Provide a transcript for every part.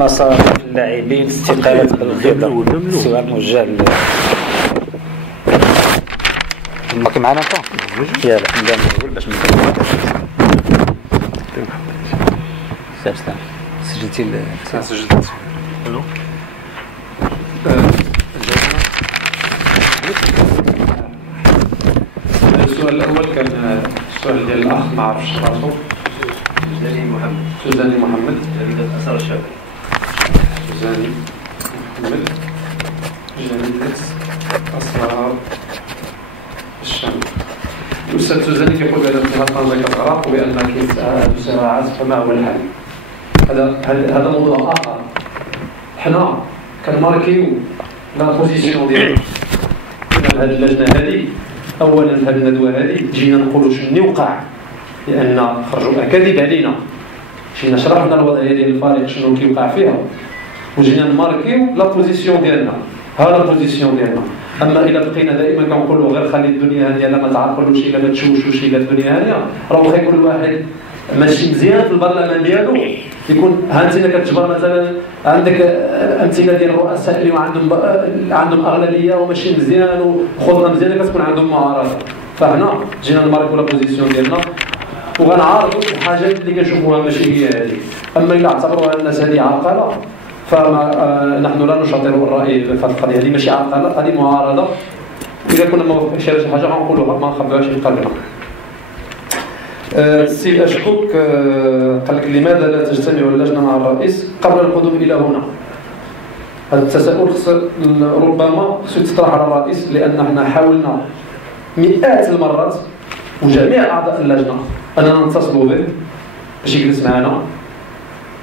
مصالح اللاعبين استقالة الخضر. السؤال موجه باقي معنا انت؟ يلا نبدا نقول باش سجلتي سجلت. الو السؤال الاول كان السؤال ديال الاخ ما عرفش راسو. سوزاني محمد جريدة اثر الشعب. سوزاني محمد جريدة اثر الشام. الاستاذ سوزاني كيقول بان انتهاء طنجة كتغرق وبان كاين صراعات، فما هو الحل؟ هذا موضوع اخر. حنا كنماركيو لا بوزيسيون ديالنا في هذه اللجنه هذه. اولا في هذه الندوه هذه جينا نقولوا شنو وقع، لان خرجوا اكاذيب علينا. جينا شرحنا الوضعيه ديال الفريق شنو كيوقع فيها، وجينا نماركيو لا بوزيسيون ديالنا. ها لا بوزيسيون ديالنا. اما الا بقينا دائما كنقولوا غير خلي الدنيا هانيه، لا ما تعرقلوش، الا ما تشوشوش، الا الدنيا هانيه، راه واخا يكون واحد ماشي مزيان في البرلمان ديالو يكون هانتينا كتجبر. مثلا عندك امثله ديال الرؤساء اللي عندهم اغلبيه وماشي مزيان وخطه مزيانه كتكون عندهم معارضه. فهنا جينا نماركو لا بوزيسيون ديالنا وغنعارضوا الحاجات اللي كنشوفوها ماشي هي هذه. اما الا اعتبروها الناس هذه عرقله فما نحن لا نشاطر الراي في هذه القضيه. هذه ماشي عرقله، هذه معارضه. اذا كنا ما وافقينش على شي حاجه غنقولوها، ما نخبيوهاش في قلبنا. السي أشكوك قال لك لماذا لا تجتمع اللجنة مع الرئيس قبل القدوم إلى هنا؟ هذا التساؤل ربما خصو يتطرح على الرئيس، لأن احنا حاولنا مئات المرات وجميع أعضاء اللجنة أننا نتصلوا به باش يجلس معنا.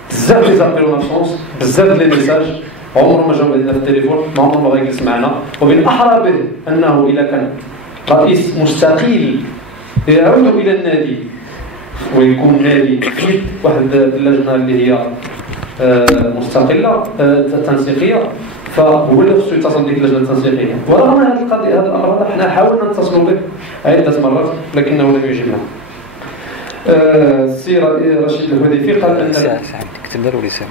بزاف لي زابيل نابسونس، بزاف لي ميساج، عمره ما جاوب علينا في التليفون، ما عمره ما بغى يجلس معنا. ومن أحرى به أنه إذا كان رئيس مستقيل يعود إلى النادي ويكون نادي جديد، واحد اللجنه اللي هي مستقله تنسيقيه، فهو اللي خصو يتصل بديك اللجنه التنسيقيه. ورغم هذه القضيه هذا الامر حنا حاولنا نتصلوا به عده مرات لكنه لم يجبنا. السي رشيد الهديفي قال ان كتبنا له رساله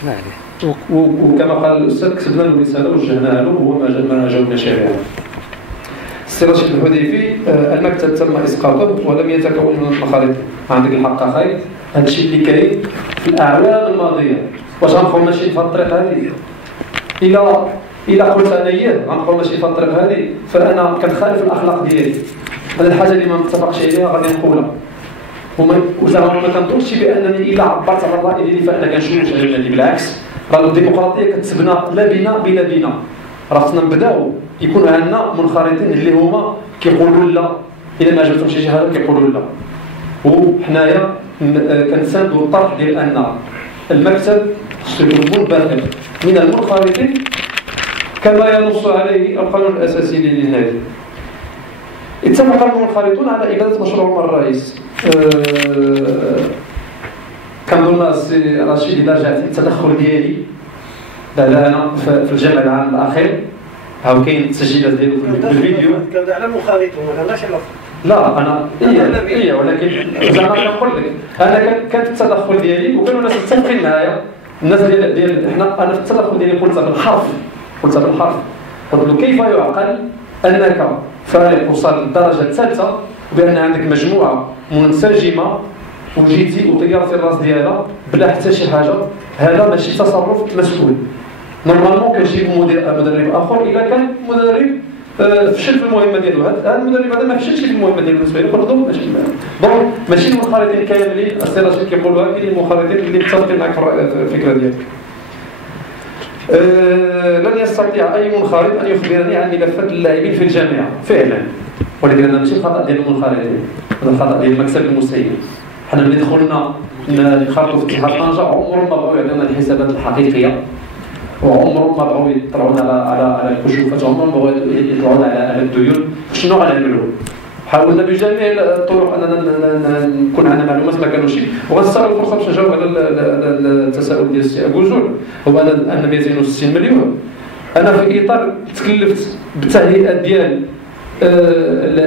شنو عليه، وكما قال الاستاذ كتبنا له رساله وجهناها له وهو ما جاوبناش عليها. السي رشيد الهديفي المكتب تم اسقاطه ولم يتكون من المخالط. عندك الحق خايب، هذا الشيء اللي كاين في الاعوام الماضيه. واش غنبقاو ماشيين في الطريق هذه؟ الى قلت انا غنبقاو ماشيين في الطريق هذه فانا كنخالف الاخلاق ديالي. هذه الحاجه اللي ما متفقش عليها غادي نقولها، وزعما ما كنظنش بانني الا عبرت على الراي ديالي فانا كنشوش على النادي. بالعكس، راه الديمقراطيه كتبنى لا بنا بلا بنا. راه خصنا نبداو يكون عندنا منخرطين اللي هما كيقولوا لا، الا ما عجبتهمش شي حاجه كيقولوا لا. وحنايا كنساندوا الطرح ديال ان المكتب خصو يكون منبثق من المنخرطين كما ينص عليه القانون الاساسي للنادي. اتفق المنخرطون على اباده مشروع مع الرئيس. كنظن السي رشيد اذا رجعت التدخل ديالي لا انا في الجمع العام الاخير هاو كاين التسجيلات ديالو في الفيديو. كان على المخالطين ما كناش على لا انا هي ولكن زعما كنقول لك انا كانت التدخل ديالي وكانوا الناس متفقين معايا. الناس ديال انا في التدخل ديالي قلت بالحرف قلت له كيف يعقل انك فريق وصل للدرجه الثالثه بان عندك مجموعه منسجمه وجيتي وطيرتي الراس ديالها بلا حتى شي حاجه. هذا ماشي تصرف مسؤول. نورمالمون كنجيب مدرب اخر اذا كان مدرب فشل في المهمه ديالو. هذا المدرب هذا ما فشلش في المهمه ديالو بالنسبه لي. برضو ماشي المنخرطين كاملين. السي رشيد كيقولوها كاين المنخرطين اللي متفقين معك في الفكره ديالك. لن يستطيع اي منخرط ان يخبرني عن ملفات اللاعبين في الجامعه فعلا، ولكن هذا ماشي الخطا ديال المنخرطين، هذا الخطا ديال المكتب المسير. حنا ملي دخلنا نخرطوا في اتحاد طنجه عمرهم ما بغاو يعطيونا الحسابات الحقيقيه، وعمرهم ما بغاو يطلعونا على الكشوفات، عمرهم ما بغاو يطلعونا على الديون. شنو غنعملوا؟ حاولنا بجميع الطرق اننا نكون عندنا معلومات ما كانوش. وغنستغل الفرصه باش نجاوب على التساؤل ديال السي ابوزول. هو ان 260 مليون انا في اطار تكلفت بالتهيئه ديال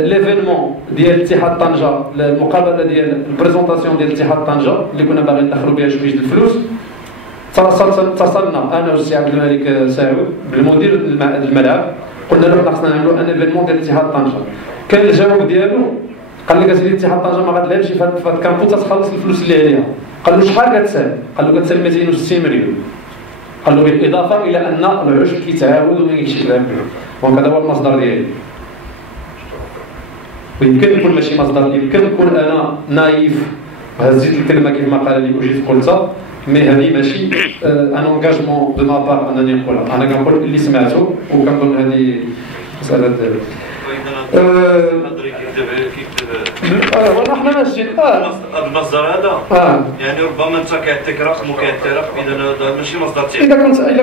ليفينمون ديال اتحاد طنجه، المقابله ديال البريزونطاسيون ديال اتحاد طنجه اللي كنا باغيين ندخلوا بها شويه د الفلوس. اتصلنا انا والسي عبد الملك سعود بالمدير الملعب، قلنا له خصنا نعملوا ان ايفينمون ديال اتحاد طنجه. كان الجواب ديالو قال لك اسيدي اتحاد طنجه ما غادلهاش في هذا الكامبو تتخلص الفلوس اللي عليها. قال له شحال كتسال؟ قال له كتسال 260 مليون. قال له بالاضافه الى ان العشب كيتعاود وما يكشف لها وهذا هو المصدر ديالي. ويمكن يكون ماشي مصدر، يمكن نكون انا نايف وهزيت الكلمه كيف ما قال لي وجيت قلتها، مي هذه ماشي ان انغاجمون دو ما بار انني نقولها، انا كنقول اللي سمعته وكنظن هذه مساله احنا ماشيين المصدر هذا يعني ربما انت كيعطيك رقم وكيعطي رقم، اذا هذا ماشي مصدر تاعي. اذا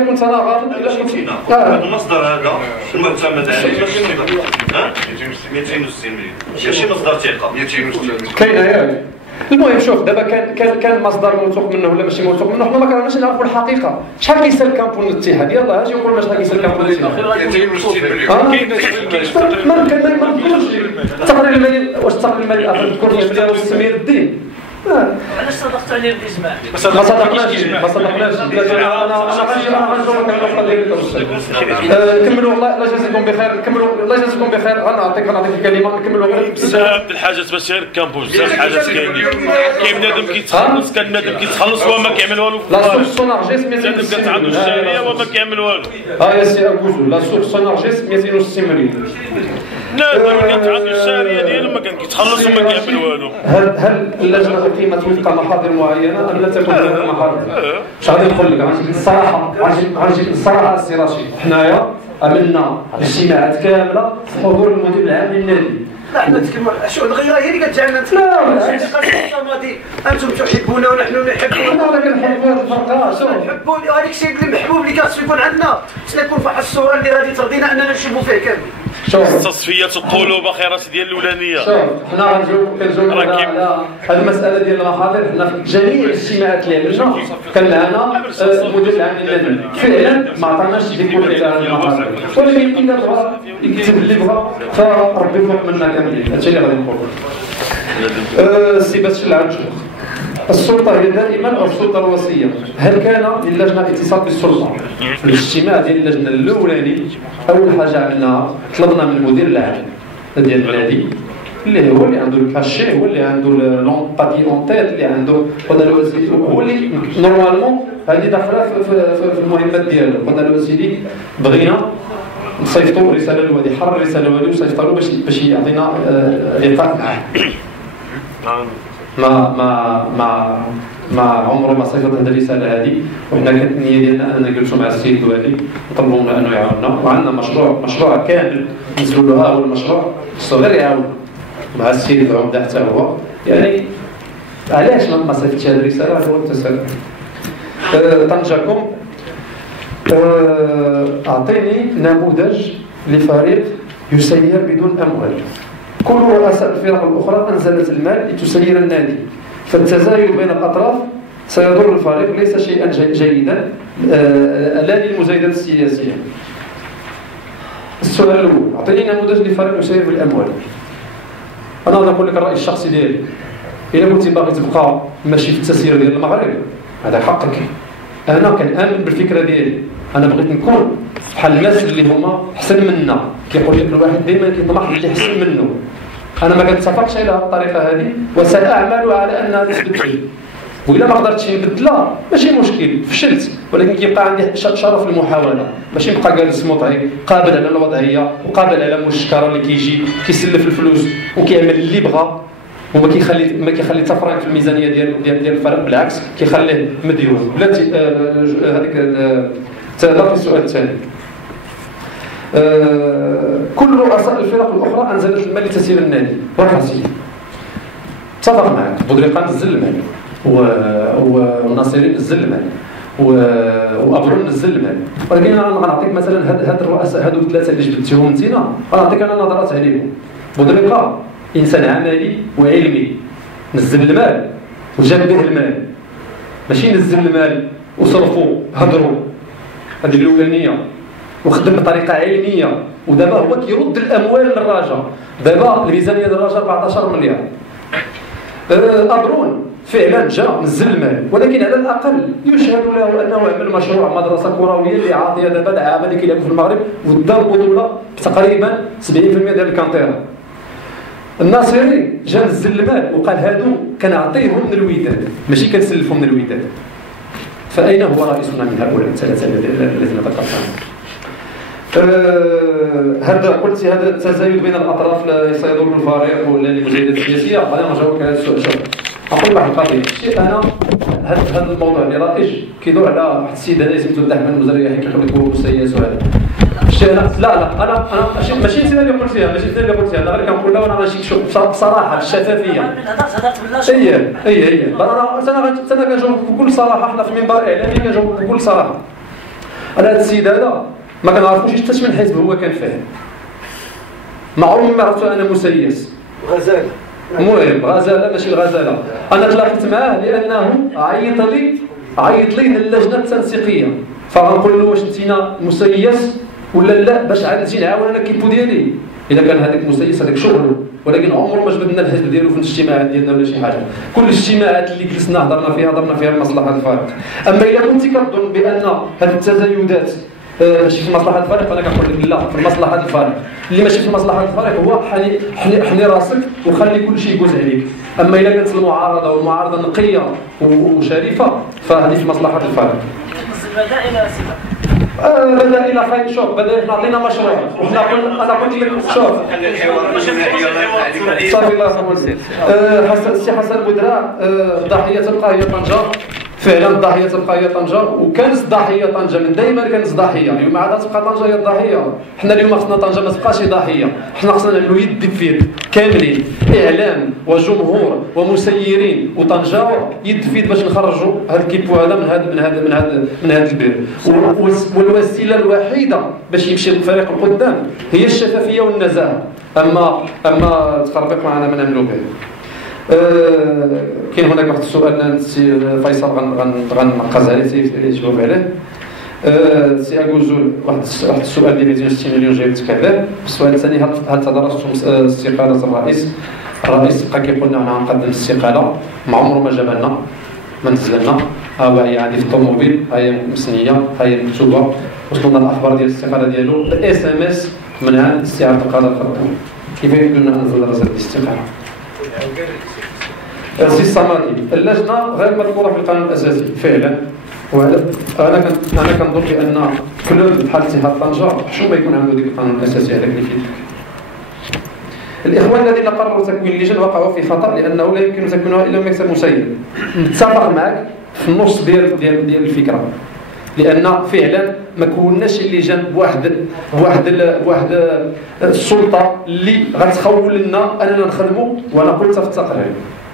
كنت انا غلط هذا المصدر هذا المعتمد عليه ماشي مصدر 260 مليون ماشي مصدر ثقه 260 مليون كاينه ياك. المهم شوف دابا كان مصدر موثوق منه ولا ماشي موثوق منه، حنا ما كنعرفوش نعرفوا الحقيقه. شحال كيسال كامبو الاتحاد؟ يلاه اجي نقول شحال كيسال كامبو الاتحاد. 260 مليون ما نقولش التقرير المالي. واش التقرير المالي الاخر تكون فيه مليار سمير الدين؟ علاش صدقت عليه بالاجماع؟ ما صدقناش انا غنجاوبك على النقطه ديالك. كملوا الله يجازيكم بخير، كملوا الله يجازيكم بخير. غنعطيك الكلمه نكملوا غير بزاف الحاجات باش غير الكامبو، بزاف الحاجات كاينين. كاين بنادم كيتخلص، كان بنادم كيتخلص وما كيعمل والو. لا سوق سونارجيس بنادم كانت عنده الشهريه وما كيعمل والو. يا سي ابوزو لا سوق سونارجيس 260 مليون. بنادم كانت عنده الشهريه ديالو ما كان كيتخلص وما كيعمل والو. هل اللجنه اقيمت وفق محاضر معينه ام لا تكون هناك محاضر؟ اش غادي نقول لك غنجيب الصراحه السي رشيد. حنايا عملنا اجتماعات كامله في حضور المدير العام للنادي. لا حنا نتكلموا شو الغيره هي اللي كتجعلنا انتم تحبونا ونحن نحبكم. انا كنحبوا هذه الفرقه، نحبوا هذاك الشيء اللي محبوب اللي خاصو يكون عندنا، خصنا يكون في واحد الصوره اللي غادي ترضينا اننا نشوفوا فيه كامل. شوف تصفيه القلوب اخي ديال الاولانيه. شوف حنا كنجاوبوا على هذه المساله ديال المحاضر. حنا في جميع الاجتماعات اللي عملنا كان معنا المدير العام للنادي، فعلا ما عطاناش ديكور تاع المحاضر، ولكن اذا بغى يكتب اللي بغى فربي فوق منا كاملين. هادشي اللي غادي نقول. السي باش العجوز، السلطه هي دائما السلطه الوصيه. هل كان للجنه اتصال بالسلطه؟ في الاجتماع ديال اللجنه الاولاني اول حاجه عملناها طلبنا من المدير العام ديال النادي اللي هو اللي عنده الكاشي، هو اللي عنده لونباتي اون تيت، اللي عنده قلنا له هو اللي نورمالمون هذه داخله في المهمات ديالو. قلنا له سيدي بغينا نصيفطوا رساله للوالي، حرر رساله للوالي وصيفطوا له باش يعطينا لقاء معاه. ما عمره ما صيفط هذه الرساله هذه، وحنا كانت النيه ديالنا اننا نجلسوا مع السيد الوالي نطلبوا منه انه يعاوننا، وعندنا مشروع كامل نزلوا له. هو المشروع الصغير يعاون مع السيد العمده حتى هو. يعني علاش ما صيفطش هذه الرساله؟ هذا هو التساؤل. طنجاكم اعطيني نموذج لفريق يسير بدون اموال. كل رؤساء الفرق الأخرى أنزلت المال لتسير النادي، فالتزايد بين الأطراف سيضر الفريق، ليس شيئا جيدا لا للمزايدات السياسية. السؤال الأول، أعطيني نموذج لفريق يسير بالأموال. أنا نقول لك الرأي الشخصي ديالي، إذا كنت باغي تبقى ماشي في التسيير ديال المغرب هذا حقك. أنا كنآمن بالفكرة ديالي، أنا بغيت نكون بحال الناس اللي هما أحسن منا. كيقول لك الواحد دائما كيطمح اللي أحسن منه. أنا ما كنتفقش على الطريقة هذه وسأعمل على أنها تتبدل، وإلا ما قدرتش نبدلها ماشي مشكل، فشلت، ولكن كيبقى عندي شرف المحاولة، ماشي نبقى جالس مطعي قابل على الوضعية وقابل على المشكرة اللي كيجي كيسلف الفلوس وكيعمل اللي بغى وما كيخلي تفرق في الميزانية ديال الفريق، بالعكس كيخليه مديون. بلاتي هذيك هذا السؤال الثاني. كل رؤساء الفرق الأخرى أنزلت المال لتسيير النادي. وكاسي اتفق معك، بودريقة نزل المال والناصري نزل المال وأبرون نزل المال، ولكن أنا غنعطيك مثلا هاد الرؤساء هادو الثلاثة اللي جبتهم انتينا غنعطيك أنا نظرات عليهم. بودريقة إنسان عملي وعلمي، نزل المال وجاب به المال، ماشي نزل المال وصرفوا هضروا. هذه الأولانية، وخدم بطريقه علميه، ودابا هو كيرد الاموال للرجاء. دابا الميزانيه ديال الرجاء 14 مليار. ابرون فعلا جاء نزل المال، ولكن على الاقل يشهد له انه عمل مشروع مدرسه كرويه اللي عاطيه دابا العام اللي كيلعبوا في المغرب ودار البطوله تقريبا 70% ديال الكانتيرا. الناصري جا نزل المال وقال هادو كنعطيهم من الوداد ماشي كنسلفهم من الوداد. فاين هو رئيسنا من هؤلاء الثلاثه الذين ذكرتهم؟ هذا قلت هذا التزايد بين الاطراف لا سيضر الفريق ولا المجاهدات السياسيه. انا نجاوبك على هذا السؤال. اقول واحد القضيه، شيء انا هذا الموضوع اللي رائج كيدور على واحد السيد هذا سميتو الدحمان المزريه حيت كيقول لك هو مسيس وهذا الشيء. انا ماشي انت اللي قلت فيها، ماشي انت اللي قلت فيها، انا غير كنقول له انا غنمشي نشوف بصراحه بالشفافيه. هي انا كنجاوب بكل صراحه، حنا في المنبر الاعلامي كنجاوب بكل صراحه. انا هذا السيد هذا ما كنعرفوش حتى من حزب هو كان فيه، ما عمري ما عرفتو انا مسيس. غزاله المهم غزاله ماشي الغزاله، انا تلاقيت معاه لانه عيط لي اللجنه التنسيقيه، فغنقول له واش انتينا مسيس ولا لا باش عاد نجي نعاون انا كيبو ديالي. اذا كان هذاك مسيس هذاك شغله، ولكن عمره ما جبدنا الحزب ديالو في الاجتماعات ديالنا ولا شي حاجه. كل الاجتماعات اللي جلسنا هضرنا فيها مصلحه الفريق. اما اذا كنت كتظن بان هذه التزايدات ماشي في مصلحه الفريق، فانا كنقول لك لا، في مصلحه الفريق. اللي ماشي في مصلحه الفريق هو حني راسك وخلي كل شيء يجوز عليك. اما اذا كانت المعارضه والمعارضه نقيه وشريفه فهذه في مصلحه الفريق. بدائل خير. شوف بدائل عطينا مشروع وحنا انا قلت لك شوف صافي الله يرحمه السي حسن بودراع ضحيه تبقى هي طنجه. فعلا الضحيه تبقى هي طنجه، وكانت الضحيه طنجه من دائما كانت ضحيه. اليوم عاد تبقى طنجه هي الضحيه. حنا اليوم خصنا طنجه ما تبقاش ضحيه، حنا خصنا نعملوا يد في يد كاملين، اعلام وجمهور ومسيرين وطنجه يد في يد باش نخرجوا هذا الكيبو هذا من هذا البير. والوسيله الوحيده باش يمشي الفريق القدام هي الشفافيه والنزاهه. اما التخربيق ما نعملوا به. كاين هناك واحد السؤال السي فيصل غنقز عليه يجاوب عليه. سي اغوزول واحد السؤال ديال 260 مليون جايبتك عليه. السؤال الثاني هل تدرستم استقاله الرئيس؟ الرئيس بقى كيقول لنا انا غنقدم الاستقاله، ما عمره ما جاب لنا ما نزل لنا. هي عندي في الطوموبيل، هي مسنيه، هي مكتوبه، وصلنا الاخبار ديال الاستقاله ديالو الاس ام اس من عند استعاره القضاء الخرطوم. كيف يمكن لنا ننزل رساله الاستقاله؟ السي الصمادي اللجنه غير مذكوره في القانون الاساسي فعلا. انا كنظن بان كل بحال اتحاد طنجه حشومه يكون عنده ديك القانون الاساسي هذاك اللي فيه. الاخوان الذين قرروا تكوين اللجان وقعوا في خطا لانه لا يمكن تكوينها الا بمكتب مسير. نتفق معك في النص ديال الفكره، لان فعلا ما كوناش اللجان بواحد السلطه اللي غتخول لنا اننا نخدموا. وانا قلت في التقرير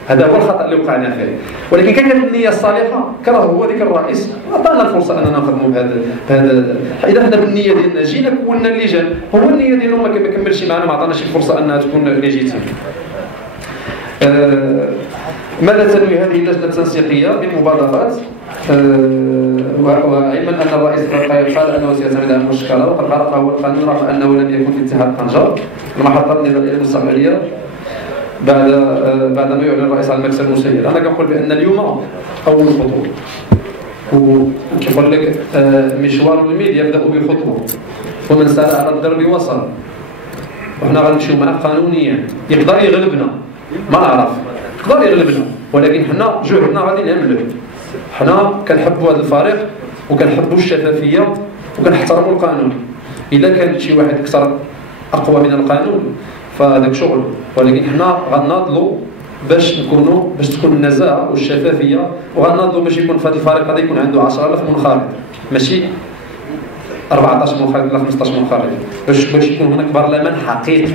هذا هو الخطا اللي وقعنا فيه، ولكن كانت النيه الصالحه كره هو ذيك الرئيس عطانا الفرصه اننا نخدموا بهذا. اذا حنا بالنيه ديالنا جينا كونا اللجان، هو النيه ديالو ما كملش معنا، ما عطاناش الفرصه انها تكون ليجيتيم. ماذا تنوي هذه اللجنه التنسيقيه بالمبادرات؟ وعلما ان الرئيس قال انه سيعتمد على المشكله وقد عرف هو القانون رغم انه لم يكن في اتحاد طنجه المحطه النظاميه المستقبليه بعد ما يعلن الرئيس على المكسب المسير. انا كنقول بان اليوم اول خطوه، وكيقول لك مشوار الميل يبدا بخطوه ومن سار على الدرب وصل. وحنا غنمشيو معاه قانونيا. يقدر يغلبنا ما نعرف، يقدر يغلبنا، ولكن حنا جهدنا غادي نعملوه. حنا كنحبوا هذا الفريق وكنحبوا الشفافيه وكنحترموا القانون. اذا كان شي واحد اكثر اقوى من القانون فهذاك شغل، ولكن حنا غناضلوا باش تكون النزاهه والشفافيه، وغناضلوا باش يكون في هذا الفريق هذا يكون عنده 10000 منخرط ماشي 14 منخرط ولا 15 منخرط، باش يكون هناك برلمان حقيقي.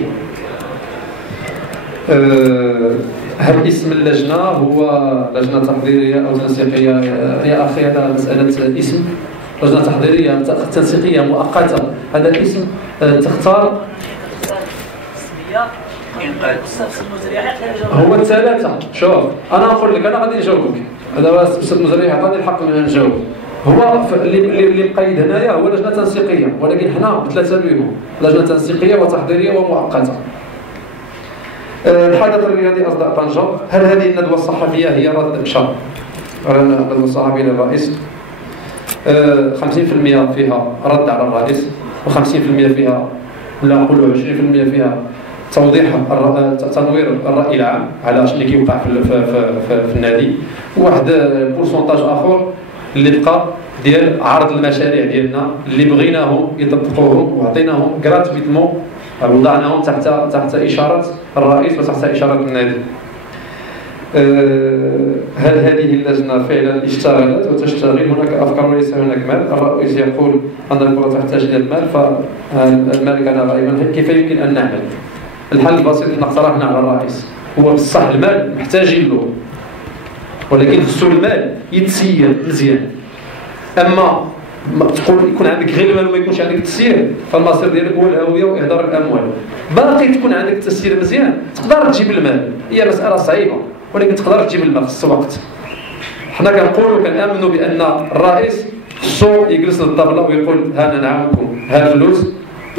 هل اسم اللجنه هو لجنه تحضيريه او تنسيقيه؟ يا اخي هذا مساله اسم. لجنه تحضيريه تنسيقيه مؤقته، هذا الاسم تختار هو الثلاثه. شوف انا نقول لك، انا غادي نجاوبك، هذا الاستاذ مزرعي عطاني الحق ان نجاوب. هو اللي مقيد هنايا هو لجنه تنسيقيه، ولكن حنا بثلاثه بيهم، لجنه تنسيقيه وتحضيريه ومؤقته. الحدث الرياضي أصداء طنجة، هل هذه الندوة الصحفية هي رد إنشاء الندوة الصحفية للرئيس؟ 50% فيها رد على الرئيس، و50% فيها ولا نقولوا 20% فيها توضيح تنوير الرأي العام على شنو كيوقع في النادي، وواحد بورسونتاج آخر اللي بقى ديال عرض المشاريع ديالنا اللي بغيناهم يطبقوهم وعطيناهم غراتويتمون، وضعناهم تحت إشارة الرئيس وتحت إشارة النادي. هل هذه اللجنة فعلا اشتغلت وتشتغل؟ هناك أفكار وليس هناك مال. الرئيس يقول أن الكرة تحتاج إلى المال، فالمال كان غائبا. كيف يمكن أن نعمل؟ الحل البسيط اللي اقترحنا على الرئيس هو بصح المال محتاجين له، ولكن خصو المال يتسير مزيان. أما تقول يكون عندك غير المال وما يكونش عندك التسيير، فالمصير ديالك هو الهوية وإهدار الأموال. باقي تكون عندك التسيير مزيان تقدر تجيب المال، هي مسألة صعيبة ولكن تقدر تجيب المال خص وقت. حنا كنقولوا كنآمنوا بأن الرئيس خصو يجلس للطابلة ويقول ها أنا نعاونكم ها الفلوس،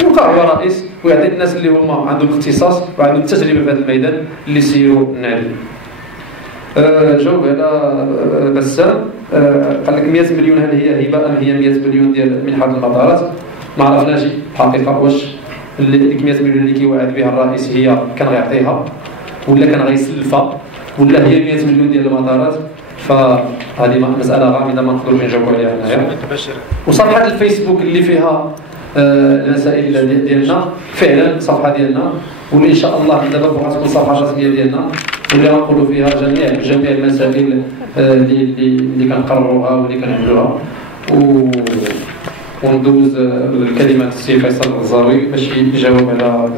ويبقى هو رئيس ويعطي الناس اللي هما عندهم اختصاص وعندهم تجربة في هذا الميدان اللي يسيروا النادي. جاوب على بسام، قال لك 100 مليون هل هي هبه ام هي 100 مليون ديال منحه المطارات؟ ما عرفناش الحقيقه واش ديك 100 مليون اللي كيوعد بها الرئيس هي كان غيعطيها ولا كان غيسلفها ولا هي 100 مليون ديال المطارات. فهذه مساله غامضه ما نقدروش نجاوبوا عليها هنايا. وصفحه الفيسبوك اللي فيها المسائل ديالنا فعلا صفحه ديالنا، واللي ان شاء الله دابا بغات تكون صفحه رسميه ديالنا واللي غنقولوا فيها جميع المسائل اللي كنقرروها واللي كنعملوها. وندوز الكلمه للسي فيصل الغزاوي باش يجاوب على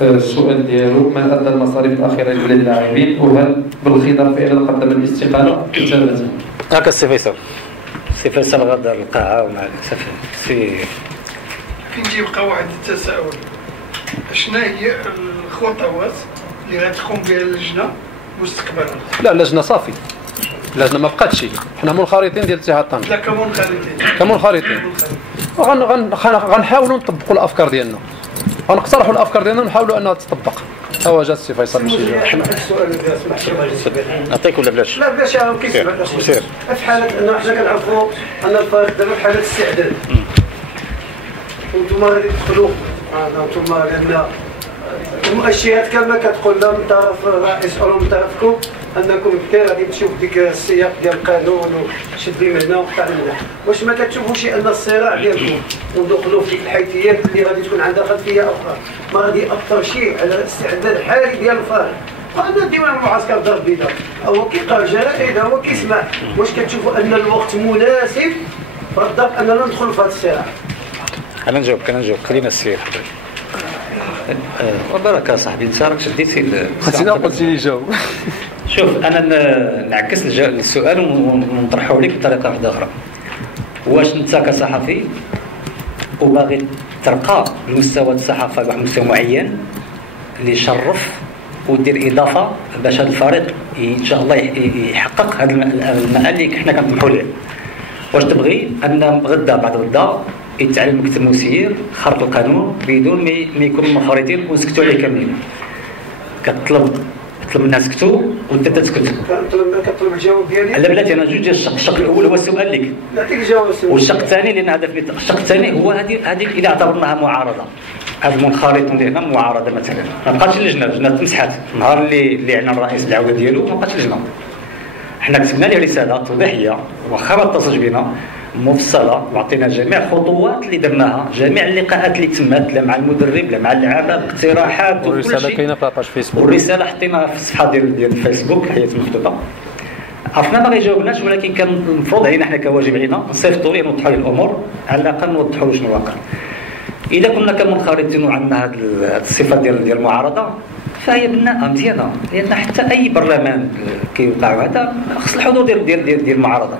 السؤال ديالو: ما ادى المصاريف الاخيره لبلاد اللاعبين، وهل بالخضر فعلا قدم الاستقاله كتابه؟ هكا السي فيصل. السي فيصل غادر القاعه ومع سي فين تيبقى واحد التساؤل: شنو هي الخطوات اللي غتقوم بها اللجنه مستقبلا؟ لا اللجنه صافي، اللجنه ما بقاتش، حنا منخرطين ديال اتحاد طنجة. لا كمنخرطين غنحاولوا نطبقوا الافكار ديالنا، غنقترحوا الافكار ديالنا ونحاولوا انها تطبق. هو جا السي فيصل باش يجاوب. نعطيك ولا بلاش؟ لا بلاش، كيسمع سير. في حاله ان حنا كنعرفوا ان الفريق دابا في حاله استعداد، وانتم غادي تدخلوا انتم لان المؤشرات كما كتقول لا من طرف الرئيس او من طرفكم انكم غادي تشوف ديك السياق ديال القانون وشدي من هنا وقطع من هنا. واش ما كتشوفوش ان الصراع ديالكم وندخلوا في ديك الحيثيات اللي غادي تكون عندها خلفيه اخرى ما غادي ياثر شيء على الاستعداد الحالي ديال الفريق؟ وعندنا ديوان المعسكر دار البيضاء هو كيقرا جرائد، هو كيسمع. واش كتشوفوا ان الوقت مناسب بالضبط اننا ندخلوا في هذا الصراع؟ انا نجاوب خلينا السير. وبارك صاحبي انت راك شديتي انا قلت لي جاوب. شوف انا نعكس السؤال ونطرحه لك بطريقه واحده اخرى. واش انت كصحفي وباغي ترقى لمستوى الصحافه لواحد المستوى معين اللي يشرف ودير اضافه باش هذا الفريق ان شاء الله يحقق هذا المآل اللي حنا كنطمحوا ليه؟ واش تبغي ان غدا بعد غدا يتعلم مكتب مسير خرق القانون بدون ما يكونوا منخرطين ونسكتوا عليه كاملين؟ كتطلب الناس سكتوا وانت تسكت. كطلب الجواب ديالي. لا بلاتي انا جوج الشق الاول هو السؤال لك. نعطيك الجواب. والشق الثاني لان هذا الشق الثاني هو هذه اذا اعتبرناها معارضه، هذا المنخرطون ديالنا معارضه مثلا، ما بقاتش اللجنه تمسحات النهار اللي عنا الرئيس العوده ديالو ما بقاتش اللجنه. حنا كتبنا له رساله توضيحيه واخا ما اتصلش بنا مفصله وعطينا جميع الخطوات اللي درناها، جميع اللقاءات اللي تمت لا مع المدرب لا مع اللعابه باقتراحات وكل شيء. والرساله كاينه في لاباج فيسبوك، والرساله حطيناها في الصفحه ديال الفيسبوك حياه مخطوطه. عرفنا ما غيجاوبناش ولكن كان المفروض علينا حنا كواجب علينا نصيفطوا ليه نوضحوا ليه الامور، على الاقل نوضحوا له شنو الواقع. اذا كنا كمنخرطين وعندنا هذه الصفه ديال المعارضه فهي بناءه مزيانه، لان حتى اي برلمان كيوقع هذا خص الحضور ديال المعارضه.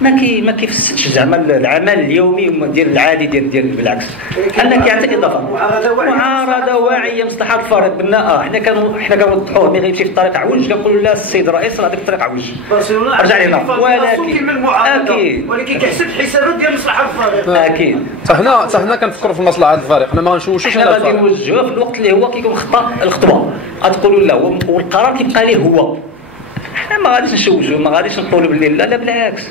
ما كيفسدش زعما العمل اليومي ديال العادي ديال بالعكس انك كيعطي اضافه معارضه واعيه مصلحه الفريق. قلنا حنا كنوضحوه ملي غيمشي في الطريق عوج كنقولوا لا السيد الرئيس راه ديك الطريق عوج رجع لينا، ولكن اكيد ولكن كيحسب الحسابات ديال مصلحه الفريق. اكيد حنا كنفكروا في مصلحه الفريق، حنا ما غنشوشوش على الفريق. غادي نوجهوه في الوقت اللي هو كيكون خطا الخطوه غتقولوا لا والقرار كيبقى ليه هو. حنا ما غاديش نشوجوا، ما غاديش نقولوا باللي لا بالعكس.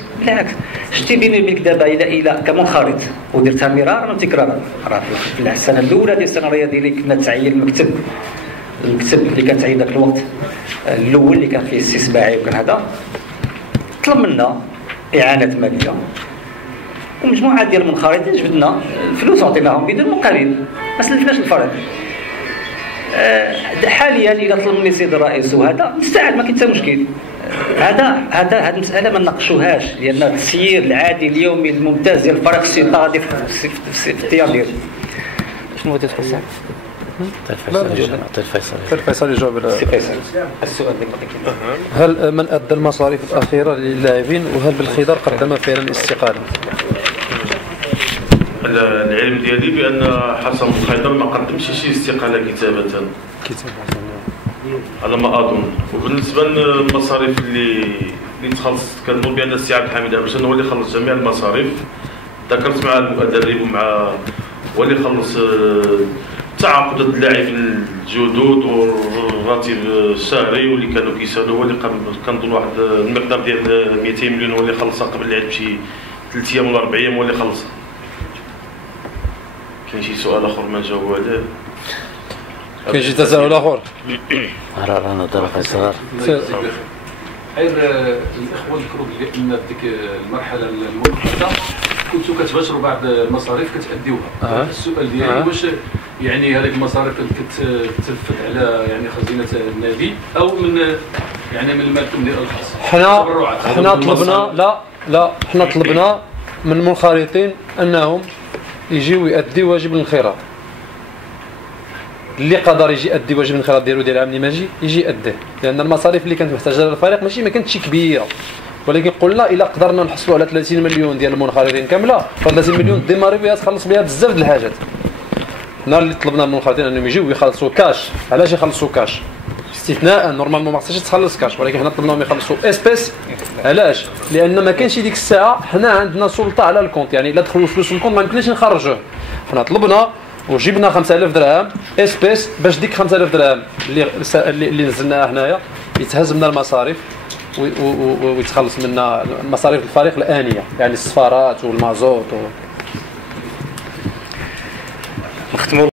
شتي بيني وبينك دابا الى كمنخرط ودرتها مرارا وتكرارا، راه في السنه الاولى ديال السنه الرياضيه اللي كنا تعين المكتب اللي كان تعين ذاك الوقت الاول اللي كان فيه السي سباعي وكان هذا طلب منا اعانه ماليه ومجموعه ديال المنخرطين جبدنا الفلوس وعطيناهم بدون مقابل، ما سلفناش الفريق. حاليا الى طلب مني السيد الرئيس وهذا مستعد ما كاين حتى مشكل. هذا المساله ما نناقشوهاش لان التسيير العادي اليومي الممتاز ديال الفريق السيطره غادي في الاختيار ديالو. شنو بغيتي تقول سعد؟ الفيصل يجاوب السؤال هل من ادى المصاريف الاخيره للاعبين وهل بالخضر قدم فعلا الاستقاله؟ العلم ديالي بان حسن الخيضر ما قدمش شي استقاله كتابه على ما اظن. وبالنسبه للمصاريف اللي تخلصت كنظن بان السي عبد الحميد ابشن هو اللي خلص جميع المصاريف. ذكرت مع المدرب ومع هو اللي خلص تعاقدات اللاعبين الجدد والراتب الشهري واللي كانوا كيسالوا، هو اللي كنظن واحد المقدار ديال 200 مليون هو اللي خلصها قبل العيد بشي 3 ايام ولا 4 ايام هو اللي خلصها. كاين شي سؤال اخر ما جاوبوا عليه؟ كاين شي تساؤل اخر؟ رانا دار قيصر غير الاخوان ذكروا بان ديك المرحله المؤقته كنتوا كتباشروا بعض المصاريف كتاديوها. السؤال ديالي واش يعني هذيك المصاريف كتتنفذ على يعني خزينه النادي او من يعني من المالكم ديال الخاص؟ حنا طلبنا حنا طلبنا من المنخرطين انهم يجيو يؤديوا واجب الانخراط. اللي قدر يجي يؤدي واجب الانخراط ديالو ديال العام اللي ما يجي يؤديه، لان المصاريف اللي كانت محتاجه للفريق ماشي ما كانتش كبيره، ولكن قلنا الا قدرنا نحصلوا على 30 مليون ديال المنخرطين كامله، 30 مليون ديماري بها تخلص بها بزاف د الحاجات. حنا اللي طلبنا من المنخرطين انهم يجيو ويخلصوا كاش. علاش يخلصوا كاش؟ استثناء نورمالمون ما خصهاش تخلص كاش، ولكن حنا طلبناهم يخلصوا اسبيس. علاش؟ لان ما كانش ديك الساعه حنا عندنا سلطه على الكونت، يعني الا دخلوا الفلوس للكونت ما يمكنش نخرجوه. حنا طلبنا وجبنا 5000 درهم اسبيس باش ديك 5000 درهم اللي نزلناها هنايا يتهز من المصاريف ويتخلص منا مصاريف الفريق الآنية، يعني السفارات والمازوت